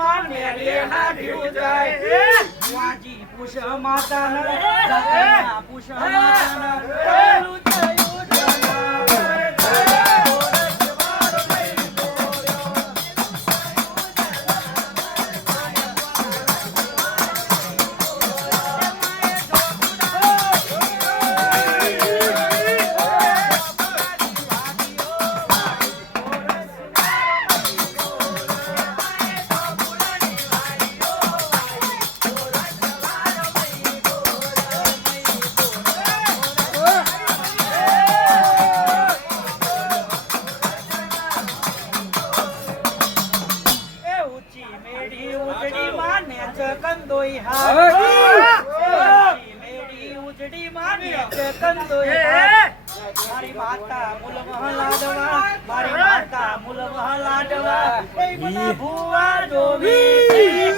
માં મેરે નાખ્યું જાય વાજી પુષ માતા ન જાતના પુષ માતા ન પેલું થયું કંદોઈ હા મેડી ઉજડી માને કંદોઈ મારી માતા મુલ મહલાડવા મારી માતા મુલ મહલાડવા એ મને ભુવા ડોવી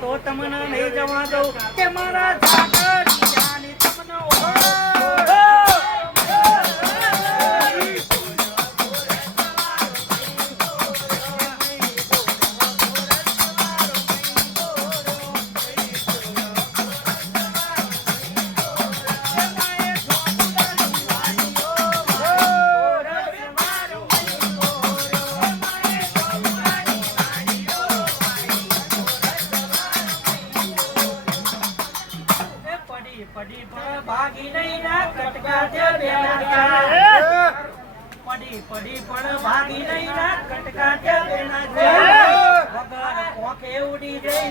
તો તમને નહીં જવા દઉં કે મારા જાગરિયાની તમને પડી પણ ભાગી નહીં ના કટકા દે બેના પડી પણ ભાગી નહીં ના કટકા દે બેના વગર પોકે ઉડી જઈ